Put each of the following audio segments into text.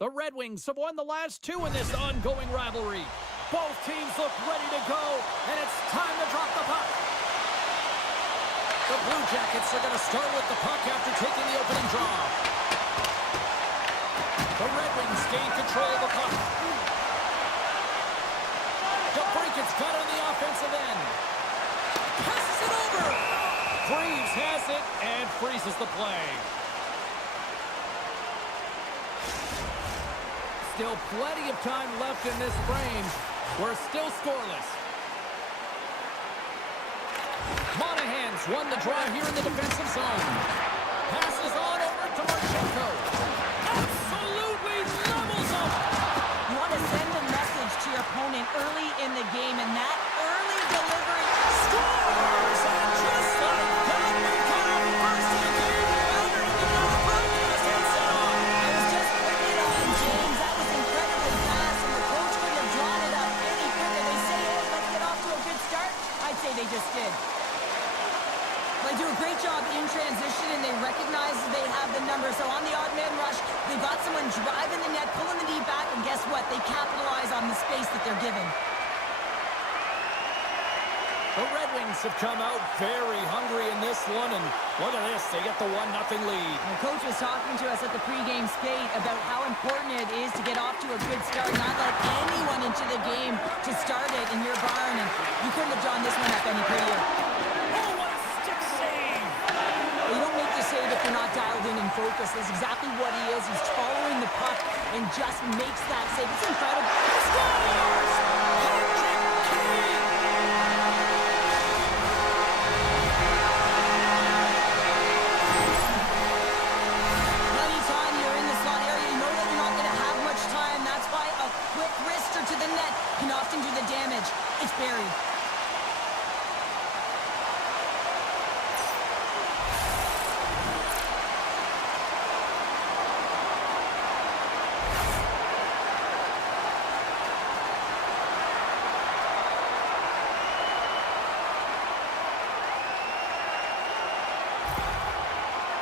The Red Wings have won the last two in this ongoing rivalry. Both teams look ready to go, and it's time to drop the puck. The Blue Jackets are going to start with the puck after taking the opening draw. The Red Wings gain control of the puck. DeBrincat's got on the offensive end. Passes it over. Freeze has it and freezes the play. Still plenty of time left in this frame. We're still scoreless. Monahan's won the draw here in the defensive zone. Passes on over to Marchenko. Absolutely levels him. You want to send a message to your opponent early in the game, and that early delivery Scores! And just like that, we got our first of the game. Louder in the broadcast and set on. I was just putting it on, James. That was incredibly fast, and the coach couldn't have drawn it up any quicker. They say, hey, let's get off to a good start. I'd say they just did. They do a great job in transition, and they recognize they have the numbers. So on the odd man rush, they've got someone driving the net, pulling the knee back, and guess what? They capitalize on the space that they're given. The Red Wings have come out very hungry in this one, and look at this, they get the 1-0 lead. The coach was talking to us at the pregame skate about how important it is to get off to a good start, not let anyone into the game to start it in your barn, and you couldn't have drawn this one up any prettier. Oh, what a stick save! Well, you don't make the save if you're not dialed in and focused. That's exactly what he is. He's following the puck and just makes that save. It's incredible. Scores! Anytime you're in the slot area, you know that you're not going to have much time. That's why a quick wrister to the net can often do the damage. It's buried.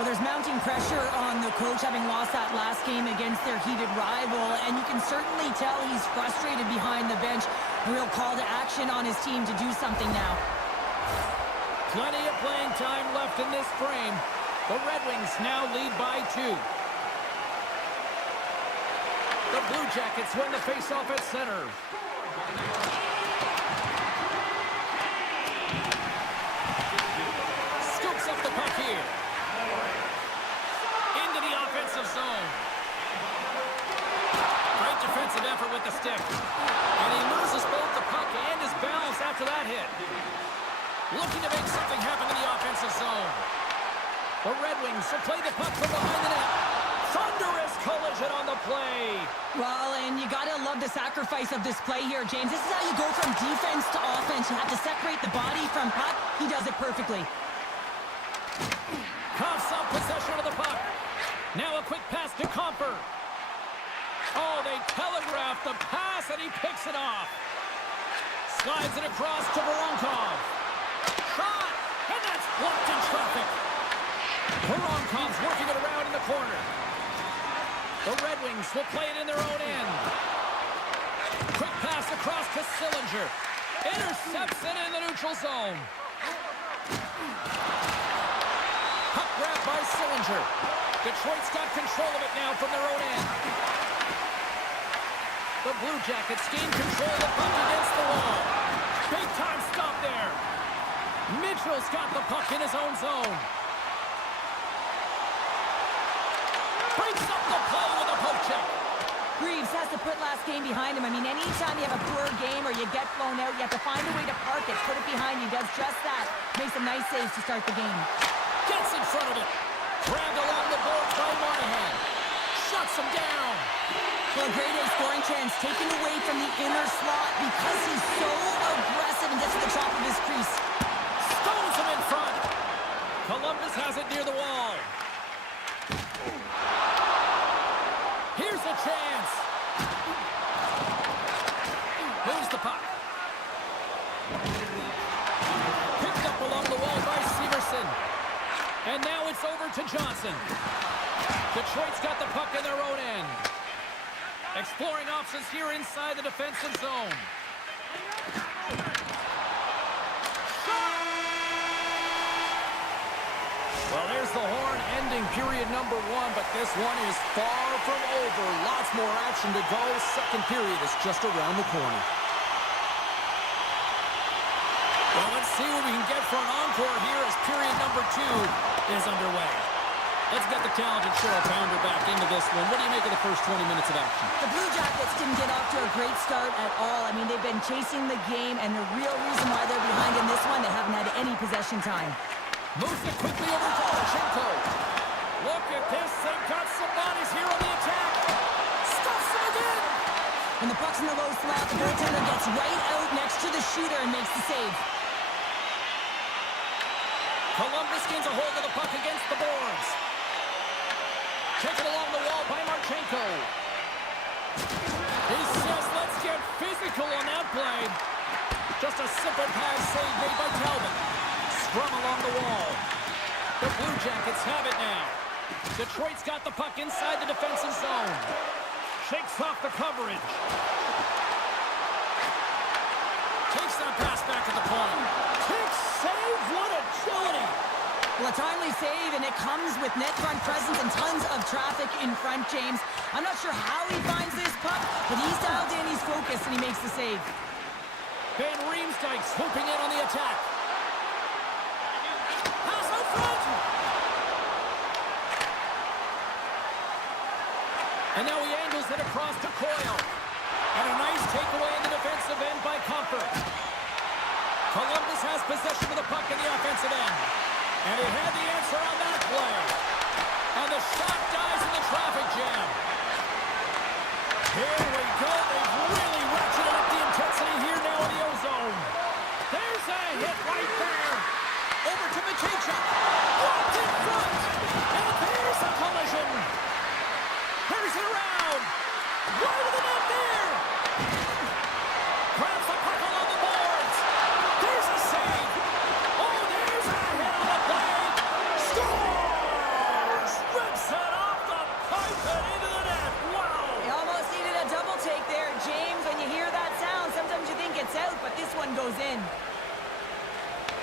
Well, there's mounting pressure on the coach having lost that last game against their heated rival, and you can certainly tell he's frustrated behind the bench. A real call to action on his team to do something now. Plenty of playing time left in this frame. The Red Wings now lead by 2. The Blue Jackets win the faceoff at center. Scoops up the puck here. Into the offensive zone. Great defensive effort with the stick. And he loses both the puck and his balance after that hit. Looking to make something happen in the offensive zone. The Red Wings will play the puck from behind the net. Thunderous collision on the play. Well, and you got to love the sacrifice of this play here, James. This is how you go from defense to offense. You have to separate the body from puck. He does it perfectly. Coughs up possession of the puck. Now a quick pass to Comper. Oh, they telegraph the pass, and he picks it off. Slides it across to Voronkov. Shot, and that's blocked in traffic. Voronkov's working it around in the corner. The Red Wings will play it in their own end. Quick pass across to Sillinger. Intercepts it in the neutral zone. Puck grab by Sillinger. Detroit's got control of it now from their own end. The Blue Jackets gain control of the puck against the wall. Big time stop there. Mitchell's got the puck in his own zone. Breaks up the play with a poke check. Greaves has to put last game behind him. I mean, anytime you have a poor game or you get blown out, you have to find a way to park it, put it behind you. Does just that. Makes some nice saves to start the game. Gets in front of it. Grabbed along the boards by Monahan. Shuts him down. Well, a grade A scoring chance taken away from the inner slot because he's so aggressive and gets to the top of his crease. Stones him in front. Columbus has it near the wall. Here's a chance. Moves the puck. Picked up along the wall by Severson. And now it's over to Johnson. Detroit's got the puck in their own end. Exploring options here inside the defensive zone. Well, there's the horn ending period number 1, but this one is far from over. Lots more action to go. Second period is just around the corner. Well, let's see what we can get for an encore here as period number 2 is underway. Let's get the talented Cheryl Pounder back into this one. What do you make of the first 20 minutes of action? The Blue Jackets didn't get off to a great start at all. I mean, they've been chasing the game, and the real reason why they're behind in this one, they haven't had any possession time. Moves it quickly over to Marchenko. Look at this. They've got some bodies here on the attack. Stuffs him again. When the puck's in the low slot, the goaltender gets right out next to the shooter and makes the save. Columbus gains a hold of the puck against the boards. Taken along the wall by Marchenko. He says, let's get physical on that play. Just a simple pass save made by Talbot. Scrum along the wall. The Blue Jackets have it now. Detroit's got the puck inside the defensive zone. Shakes off the coverage. Takes that pass back to the point. Takes save. What agility. Well, a timely save, and it comes with net front presence and tons of traffic in front, James. I'm not sure how he finds this puck, but he's dialed in, he's focused, and he makes the save. Van Riemsdyk swooping in on the attack. Pass out front. And now he angles it across to Coyle. And a nice takeaway in the defensive end by Comfort. Columbus has possession of the puck in the offensive end. And he had the answer on that play. And the shot dies in the traffic jam. Here we go. They've really ratcheted up the intensity here now in the O-zone. There's a hit right there. Over to Mikheyev. Blocked in front. And there's a collision. Here's it around. Right of the net there. Grabs the puck along the boards. There's a save. Oh, there's a hit on the play. Scores! Rips it off the pipe and into the net. Wow! He almost needed a double take there, James. When you hear that sound, sometimes you think it's out, but this one goes in.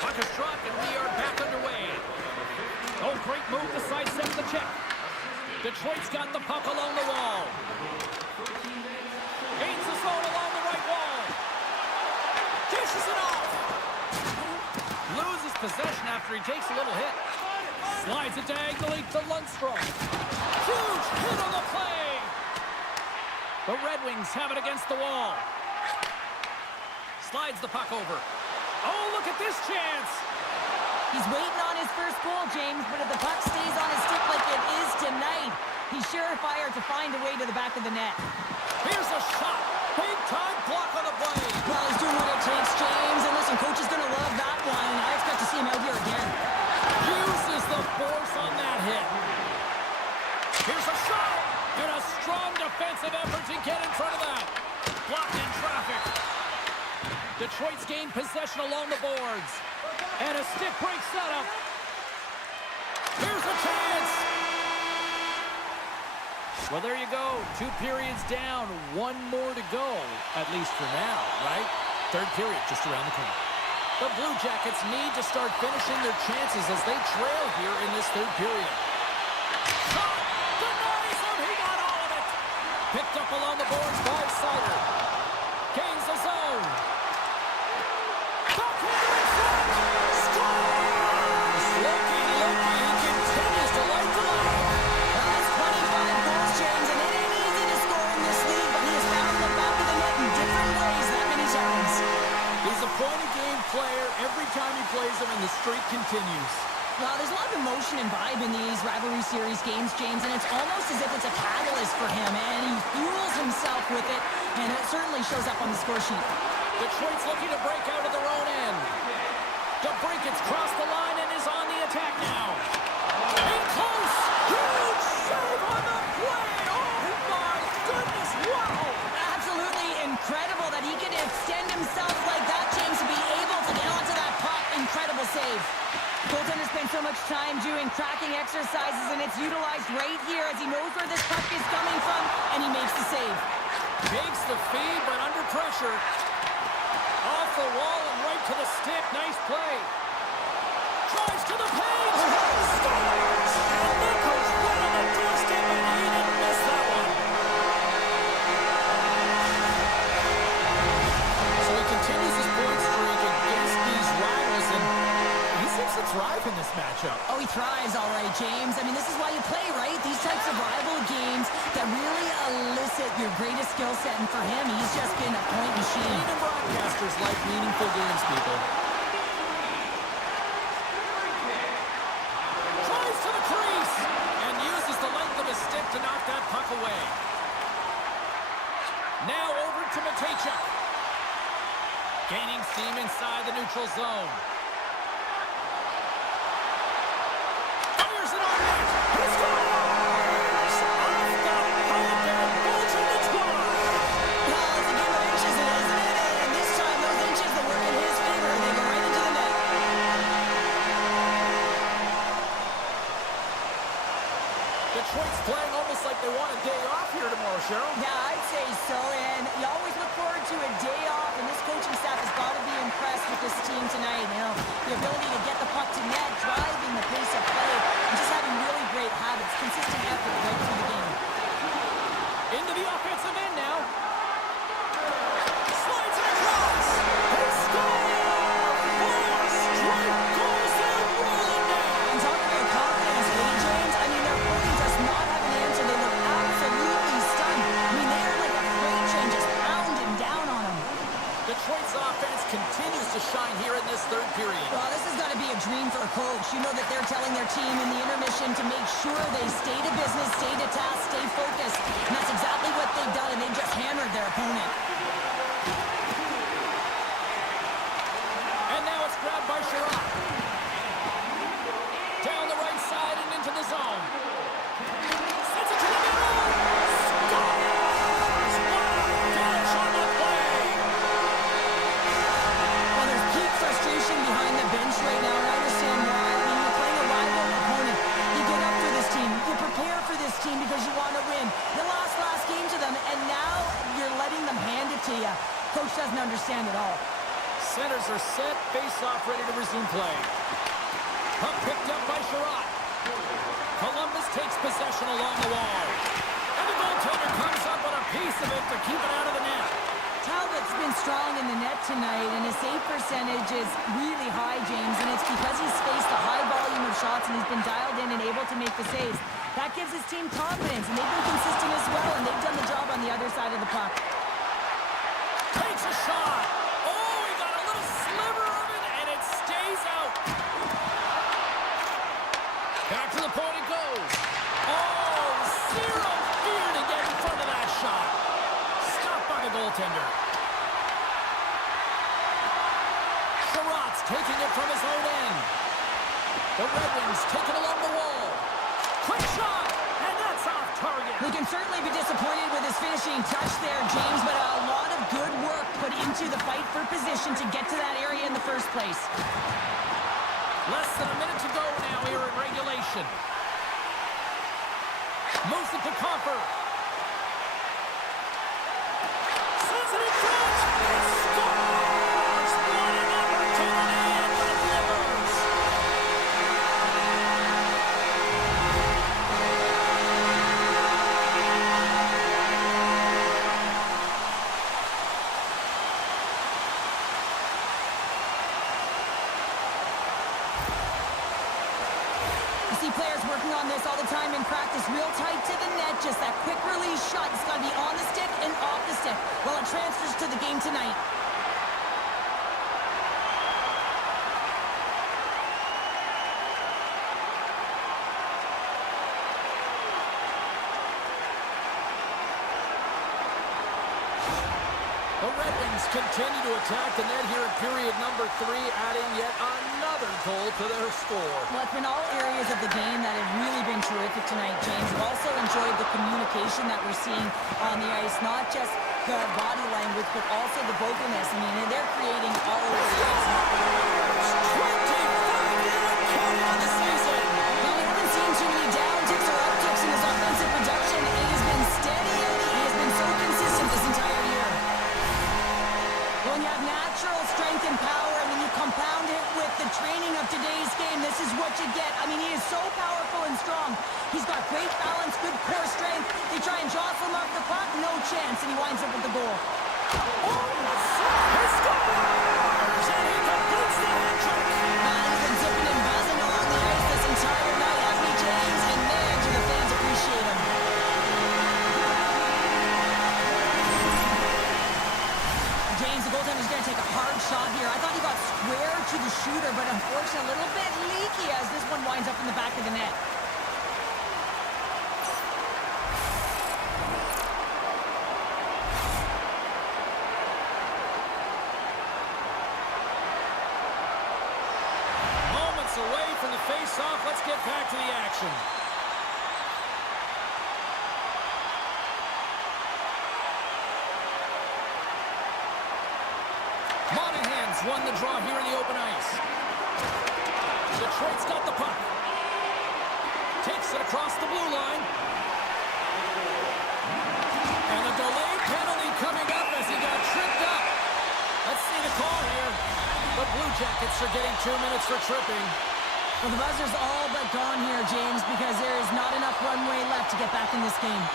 Puck is dropped and we are back underway. Oh, great move to sidestep the check. Detroit's got the puck along the wall. Gains the zone along the right wall. Dishes it off. Loses possession after he takes a little hit. Slides it diagonally to Lundstrom. Huge hit on the play. The Red Wings have it against the wall. Slides the puck over. Oh, look at this chance. He's waiting on his first goal, James, but if the puck stays on his stick like it is tonight, he's surefire to find a way to the back of the net. Here's a shot. Big time block on the play. Well, he's doing what it takes, James. And listen, coach is going to love that one. I expect to see him out here again. Uses the force on that hit. Here's a shot. And a strong defensive effort to get in front of that. Blocked in traffic. Detroit's gained possession along the boards. And a stick break setup. Here's a chance. Well, there you go. 2 periods down. 1 more to go, at least for now, right? Third period just around the corner. The Blue Jackets need to start finishing their chances as they trail here in this third period. Shot! Denies him! He got all of it! Picked up along the boards by right-sider. Gains the zone. Backhander in front. Scores! Looky, he continues to light the line. Well, that's 25 goals, James, and it ain't easy to score in this league, but he has found the back of the net in different ways that many times. He's a point-of-game player every time he plays him, and the streak continues. Well, there's a lot of emotion and vibe in these rivalry series games, James, and it's almost as if it's a catalyst for him, and he fuels himself with it, and it certainly shows up on the score sheet. Detroit's looking to break out of their own end. DeBrincat's crossed the line and is on the attack now. In close! Huge save on the play! Oh, my goodness! Wow! Absolutely incredible that he can extend himself like that, James, to be able to get onto that puck. Incredible save. Goaltender spends so much time doing tracking exercises, and it's utilized right here as he knows where this puck is coming from, and he makes the save. Takes the feed, but under pressure. Off the wall and right to the stick. Nice play. Drives to the page. Scores! And Nichols went on the doorstep, and he didn't miss that one. So he continues his point streak against these rivals, and he seems to thrive in this matchup. Oh, he thrives all right, James. I mean, this is why you play, right? These types of rival games that really elicit your greatest skill set, and for him, he's just been a point machine. Even broadcasters like meaningful games, people. Drives to the crease and uses the length of his stick to knock that puck away. Now over to Matejchuk. Gaining steam inside the neutral zone. Fires it on net. He scores! Off the puck and bulging the twine. Well, it's a game of inches, isn't it? And this time, those inches, they work in his favor. They go right into the net. Detroit's playing almost like they want a day off here tomorrow, Cheryl. Yeah, I'd say so, and you always look forward to a day off, and this coaching staff has got to be impressed with this team tonight. You know, the ability to get the puck to net, driving the pace of play, and just having really great habits, consistent effort right through the game. Into the offensive end now. Slides it across. They score! 4 straight goals. They're rolling now. And talking about confidence, really, James, I mean, their opponent does not have an answer. They look absolutely stunned. I mean, they are like a freight train just pounding down on them. Detroit's offense continues to shine here in this third period. Well, this has got to be a dream for a coach. You know that they're telling their team in the intermission to make sure they stay to business, stay to task, stay focused. And that's exactly what they've done, and they've just hammered their opponent. And now it's grabbed by Sherrod. Down the right side and into the zone. Sends it to the middle. Scores! What a finish on the play! Well, there's peak frustration behind the bench right now, and I understand why. When you're playing a rival opponent, you get up for this team. You prepare for this team because you want to win. You lost last game to them, and now you're letting them hand it to you. Coach doesn't understand at all. Centers are set, face-off ready to resume play. Puck picked up by Sherrod. Columbus takes possession along the wall. And the goaltender comes up with a piece of it to keep it out of the net. Talbot's been strong in the net tonight, and his save percentage is really high, James, and it's because he's faced a high volume of shots and he's been dialed in and able to make the saves. That gives his team confidence, and they've been consistent as well, and they've done the job on the other side of the puck. Takes a shot. Oh, he got a little sliver of it, and it stays out. Back to the point it goes. Oh, zero fear to get in front of that shot. Stopped by the goaltender. Sherrod's taking it from his own end. The Red Wings take it along the wall. Quick shot, and that's off target. He can certainly be disappointed with his finishing touch there, James, but a lot of good work put into the fight for position to get to that area in the first place. Less than a minute to go now here in regulation. Moves it to Comfer. Sends it in front. He scores! What an opportunity and delivers. players working on this all the time in practice. Real tight to the net, just that quick release shot. It's got to be on the stick and off the stick. Well, it transfers to the game tonight. The Red Wings continue to attack the net here in period number 3, adding yet another goal to their score. Well, it's been all areas of the game that have really been terrific tonight, James. We've also enjoyed the communication that we're seeing on the ice, not just the body language, but also the vocalness. I mean, they're creating all over the ice. 25-yard kill on the season. Well, we haven't seen too many downticks or upticks in his offensive production. It has been steady, and he has been so consistent this entire year. When you have natural strength and power, and then you compound it with the training of today's game, this is what you get. I mean, he is so powerful and strong. He's got great balance, good core strength. They try and jostle him off the puck, no chance, and he winds up with the goal. He scores! And he completes the hat trick. He's been zipping and buzzing along the ice this entire night, hasn't he, James? And man, do the fans appreciate him. James, the goaltender's going to take a hard shot here. I thought he got square to the shooter, but unfortunately a little bit leaky as this one winds up in the back of the net. Moments away from the face-off. Let's get back to the action. Monahan's won the draw here in the open ice. Detroit's got the puck. Takes it across the blue line. And a delayed penalty coming up as he got tripped up. Let's see the call here. The Blue Jackets are getting 2 minutes for tripping. Well, the buzzer's all but gone here, James, because there is not enough runway left to get back in this game.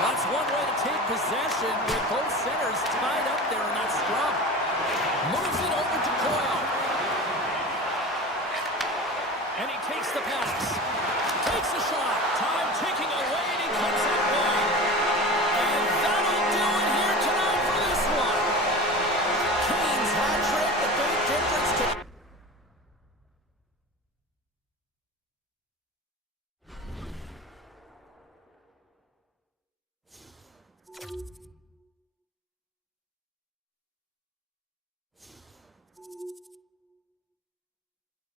That's one way to take possession with both centers tied up there in that scrum. Moves it over to Coyle. And he takes the pass. Takes a shot. Time ticking away, and he cuts it wide. And that'll do it here tonight for this one. Kane's hat trick, the big difference tonight.